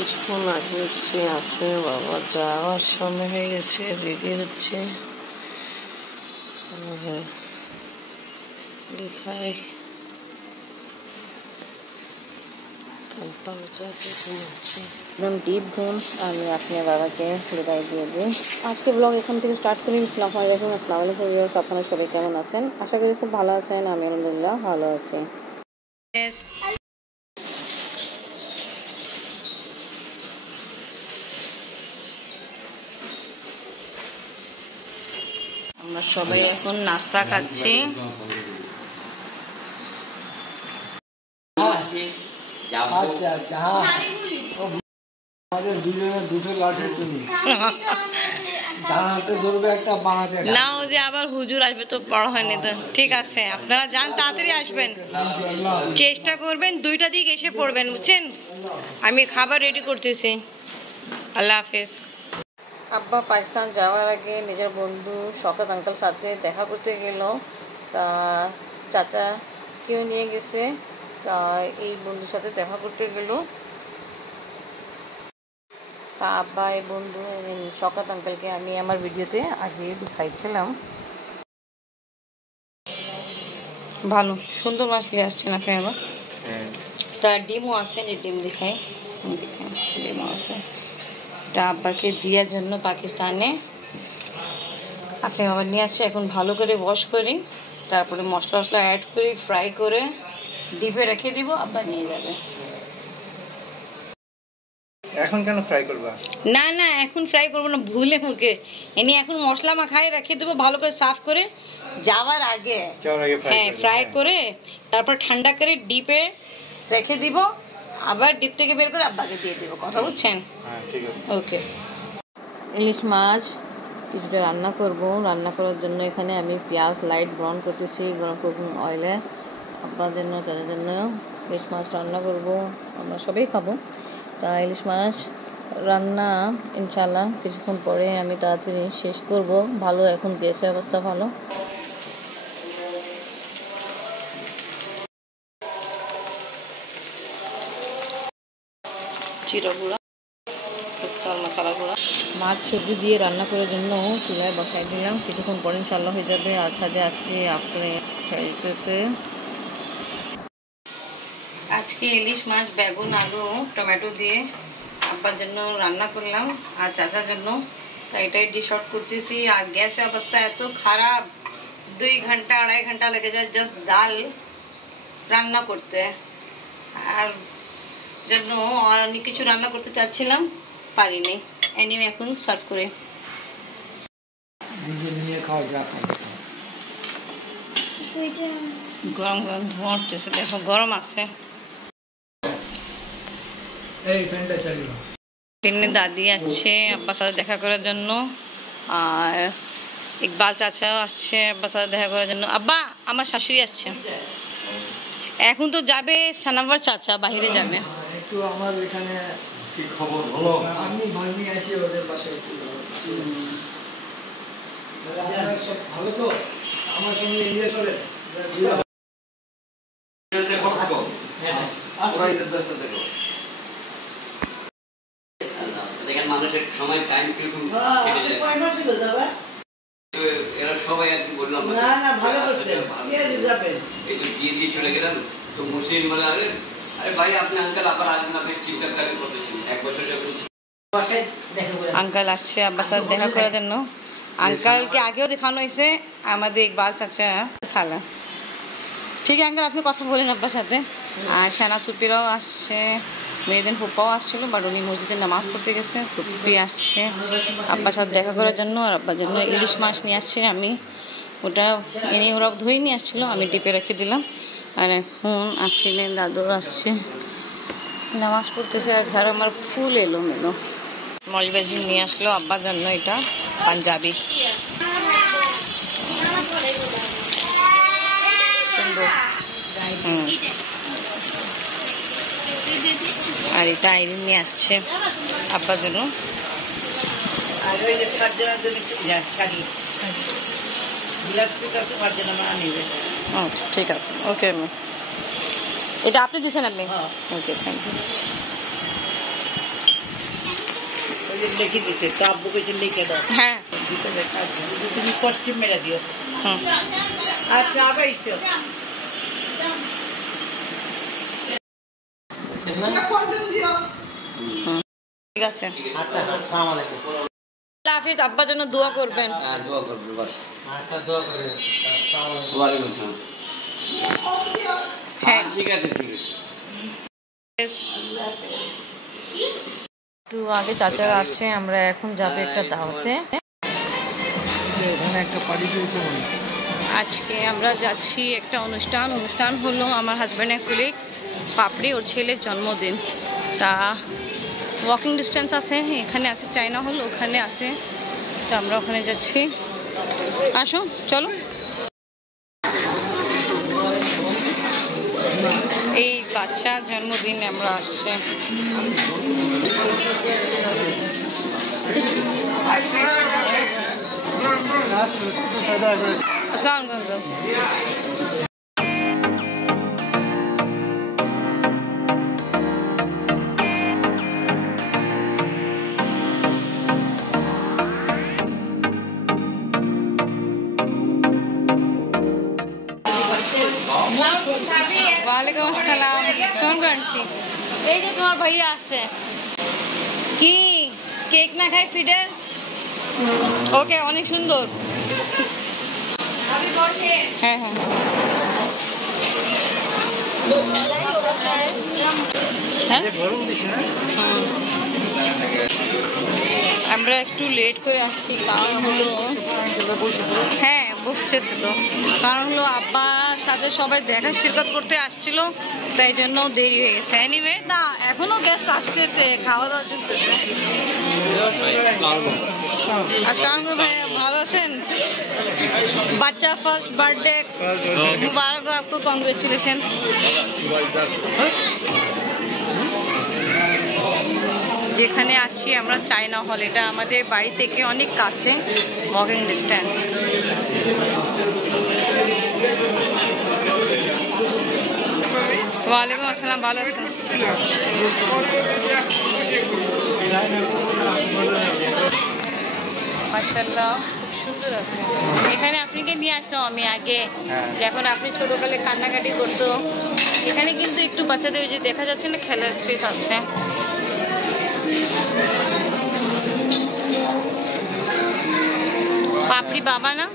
কিছুক্ষণ আগে হচ্ছে আসলে বাবা যাওয়ার সময় হয়ে গেছে, রেডি হচ্ছে। দেখাই একদম ডিপ ঘুম। আমি আপনার বাবাকে বিদায় দিয়ে দিই। আজকে ব্লগ এখান থেকে স্টার্ট করি। আসসালামু আলাইকুম ভিউয়ার্স, আপনারা সবাই কেমন আছেন? আশা করি খুব ভালো আছেন। আমি আলহামদুলিল্লাহ ভালো আছি। আমরা সবাই এখন নাস্তা খাচ্ছি। না ও যে আবার হুজুর আসবে তো পড়া হয়নি তো। ঠিক আছে, আপনারা যান, তাড়াতাড়ি আসবেন, চেষ্টা করবেন 2টা দিক এসে পড়বেন, বুঝছেন? আমি খাবার রেডি করতেছি। আল্লাহ হাফিজ। আব্বা পাকিস্তান যাওয়ার আগে নিজের বন্ধু শওকত আঙ্কেল সাথে দেখা করতে গেল। তা চাচা কেউ নিয়ে গেছে, তা এই বন্ধুর সাথে দেখা করতে গেল। তা আব্বা এই বন্ধু শওকত আঙ্কেলকে আমি আমার ভিডিওতে আগে দেখাইছিলাম। ভালো সুন্দর মাছ নিয়ে আসছেন আপনি আবার। তা ডিমও আছে, ডিম দেখাই, ডিমও আছে। এটা আব্বাকে দেওয়ার জন্য পাকিস্তানে আপনি আবার নিয়ে আসছে। এখন ভালো করে ওয়াশ করি, তারপরে মশলা টশলা অ্যাড করি, ফ্রাই করে ডিপে রেখে দিব, আব্বা নিয়ে যাবে। এখন কেন ফ্রাই করবা? না না, এখন ফ্রাই করবো না, ভুলে মুখে এনে এখন মশলা মাখায় রেখে দেবো ভালো করে সাফ করে যাওয়ার আগে। হ্যাঁ, ফ্রাই করে তারপর ঠান্ডা করে ডিপে রেখে দিব, আবার ডিপ থেকে বের করে আব্বাকে দিয়ে দিব। কথা বুঝছেন? হ্যাঁ ঠিক আছে, ওকে। ইলিশ মাছ কিছুটা রান্না করব। রান্না করার জন্য এখানে আমি পেঁয়াজ লাইট ব্রাউন করতেছি গরম কুকিং অয়েলে। আব্বার জন্য তাদের জন্য ইলিশ মাছ রান্না করব, আমরা সবাই খাবো। তা ইলিশ মাছ রান্না ইনশাল্লাহ কিছুক্ষণ পরে আমি তাড়াতাড়ি শেষ করব। ভালো, এখন গ্যাসের অবস্থা ভালো। জিরা গুঁড়া, মশলা গুঁড়া, মাছ সবজি দিয়ে রান্না করার জন্য চুলায় বসাই দিলাম। কিছুক্ষণ পরে ইনশাল্লাহ হয়ে যাবে। আর ছাদে আসছি, আপনি খেলতেছে। আজকে ইলিশ মাছ বেগুন আলু টমেটো দিয়ে আব্বার জন্য রান্না করলাম আর চাচার জন্য। তাই এটাই ডিশ আউট করতেছি। আর গ্যাসের অবস্থা এত খারাপ, 2 ঘন্টা 2.5 ঘন্টা লেগে যায় জাস্ট ডাল রান্না করতে। আর জন্য অনেক কিছু রান্না করতে চাচ্ছিলাম, পারিনি। এনিমে এখন সার্ভ করে গরম গরম ধোঁয়া উঠতেছে, দেখো গরম আছে। দাদি আসছে আব্বার সাথে দেখা করার জন্য, আর ইকবাল চাচাও আসছে আব্বার সাথে দেখা করার জন্য। আব্বা আমার শাশুড়ি আসছে, এখন তো যাবে সানাবার চাচা বাইরে যাবে। একটু আমার এখানে কি খবর বলো? আমি ভাগ্নি আছি ওদের পাশে একটু। আপনারা সব ভালো তো? আমার সঙ্গে নিয়ে চলে দেখো আসো। হ্যাঁ আসলে দর্শক দেখো। দেখেন মানুষের সময় টাইম কিরকম কেটে যায়। কয় মাস হলো যাবে? এরা সবাই আর কি বললাম না না ভালো করছে, কি যাবে এই তো দিয়ে চলে গেলাম। তো মুসলিম বলে আরে ভাই আপনি আঙ্কেল আবার আসবেন, আপনি চিন্তা করেন করতেছেন 1 বছর যাবেন। আঙ্কেল আসছে আব্বার সাথে দেখা করার জন্য। আঙ্কেলকে আগেও দেখানো হয়েছে, আমাদের ইকবাল চাচা সালা। ঠিক আছে আঙ্কেল, আপনি কথা বলেন আব্বার সাথে। আর সানা চুপিরাও আসছে, মেয়েদিন ফুপ্পাও আসছিল, বাট উনি মসজিদে নামাজ পড়তে গেছে। ফুপ্পি আসছে আব্বার সাথে দেখা করার জন্য, আর আব্বার জন্য ইলিশ মাছ নিয়ে আসছে। আমি ওটা এনে ওরা ধুয়ে নিয়ে আসছিলো, আমি ডিপে রেখে দিলাম। আর এখন আফরিনের দাদু আসছে, নামাজ পড়তেছে। আর ঘর আমার ফুল এলোমেলো। মলবাজি নিয়ে আসলো আব্বার জন্য, এটা পাঞ্জাবি সুন্দর। আর এটা আইরিন নিয়ে আসছে আব্বার জন্য। ঠিক আছে, ওকে। এটা আপনি দিচ্ছেন আপনি? ওকে, থ্যাংক ইউ। লিখে দিতে তো আব্বু কিছু লিখে দাও। হ্যাঁ তুমি কষ্টি মেরে দিও। আচ্ছা আবার এসো। ঠিক আছে, আচ্ছা আসসালামু আলাইকুম। আল্লাহ হাফিজ। আব্বার জন্য দোয়া করবেন। দোয়া করবে বাস। আচ্ছা দোয়া করে আসসালামু আলাইকুম। ওয়ালাইকুম আসসালাম। হ্যাঁ ঠিক আছে ঠিক আছে। একটু আগে চাচারা আসছে, আমরা এখন যাবো একটা দাওয়াতে। এখানে একটা পার্টি চলছে মনে হয়। আজকে আমরা যাচ্ছি একটা অনুষ্ঠান হলো আমার হাজব্যান্ডের কলিগ পাপড়ি, ওর ছেলের জন্মদিন। তা ওয়াকিং ডিস্টেন্স আছে, এখানে আছে চায়না হল, ওখানে আছে। তো আমরা ওখানে যাচ্ছি, আসো চলো। এই বাচ্চার জন্মদিনে আমরা আসছি। আসসালামু আলাইকুম। ওয়ালাইকুম আসসালাম। শোন আন্টি, এই যে তোমার ভাইয়া আছে, কি কেক না খাই ফিডের? ওকে, অনেক সুন্দর। হ্যাঁ হ্যাঁ হ্যাঁ। আমরা একটু লেট করে আসছি, কারণ হলো হ্যাঁ বসছে তো, কারণ হলো আব্বার সাথে সবাই দেখা সাক্ষাৎ করতে আসছিল, তাই জন্য দেরি হয়ে গেছে। এনিওয়ে তা এখনো গেস্ট আসতেছে, খাওয়া দাওয়া চলতেছে। আসসালামু আলাইকুম ভাইয়া, ভালো আছেন? বাচ্চা ফার্স্ট বাर्थडे मुबारक हो आपको, कॉन्ग्रेचुलेशन। যেখানে আসছি আমরা চায়না হল, এটা আমাদের বাড়ি থেকে অনেক কাছে, ওয়াকিং ডিস্টেন্স। ওয়ালাইকুম আসসালাম, ভালো আছেন? মাশাআল্লাহ খুব সুন্দর আছে। এখানে আপনাকে নিয়ে আসতাম আমি আগে, যখন আপনি ছোটকালে কান্নাকাটি করতো। এখানে কিন্তু একটু বাচ্চাদের যে দেখা যাচ্ছে না, খেলার স্পেস আছে। পাপড়ি বাবা না?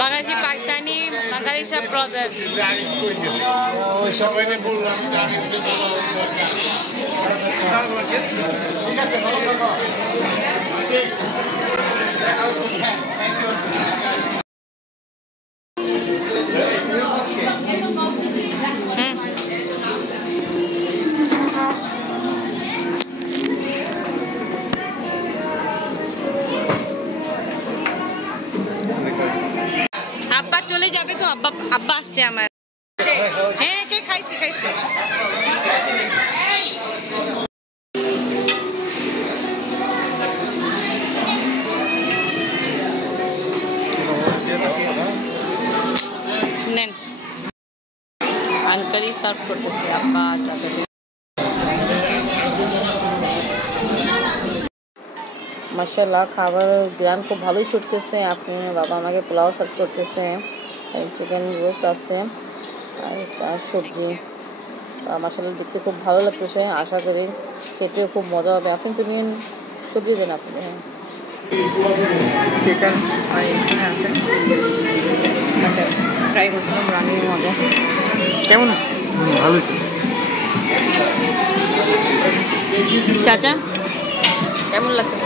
বাংলাদেশি পাকিস্তানি বাঙালি সব ব্রাদার। আব্বা চলে যাবে তো, আব্বা আসছে আমার। হ্যাঁ কে খাইছি নেন, আঙ্কেলই সার্ভ করতেছে আব্বা চাচাকে। মাশাআল্লাহ খাবারের গ্রান খুব ভালোই ছুটতেছে। আপনি বাবা আমাকে পোলাও সার্ভ করতেছে, চিকেন রোস্ট আছে আর সবজি। মাশাআল্লাহ দেখতে খুব ভালো লাগতেছে, আশা করি খেতেও খুব মজা হবে। আপনি তো নিন সবজি দেন আপনি। হ্যাঁ চিকেন আর এখানে আছে ট্রাই করছিলাম, রান্নার মজা কেমন? ভালো চাচা কেমন লাগছে?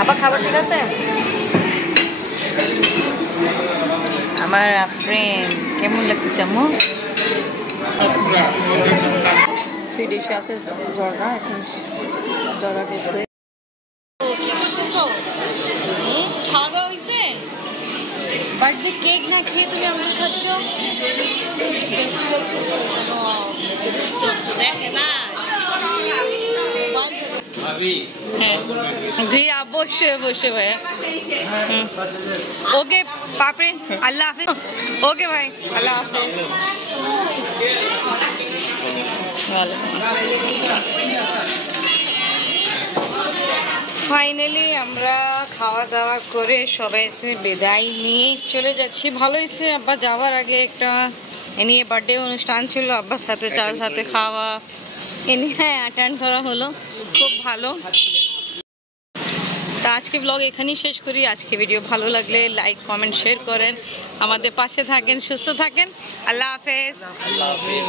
আবার খাবার ঠিক আছে? আমার ফ্রেন্ড কেমন লাগতেছে আম্মু? সুইডিশ আছে জর্দা, এখন জর্দা টেস্ট করে। কি করতেছো? খাওয়া দাওয়া হয়েছে? বার্থডে কেক না খেয়ে তুমি আঙ্গুল খাচ্ছ? বেশি লোক ছিল, দেখে না হ্যাঁ জি অবশ্যই অবশ্যই ভাইয়া ওকে বাপরে আল্লাহ হাফেজ ওকে ভাই আল্লাহ হাফেজ ফাইনালি আমরা খাওয়া দাওয়া করে সবাই বিদায় নিয়ে চলে যাচ্ছি ভালো হয়েছে আব্বা যাওয়ার আগে একটা এ নিয়ে বার্থডে অনুষ্ঠান ছিল আব্বার সাথে চার সাথে খাওয়া এ নিয়ে অ্যাটেন্ড করা হলো খুব ভালো তা আজকে ব্লগ এখানেই শেষ করি আজকে ভিডিও ভালো লাগলে লাইক কমেন্ট শেয়ার করেন আমাদের পাশে থাকেন সুস্থ থাকেন আল্লাহ হাফেজ আল্লাহ হাফেজ।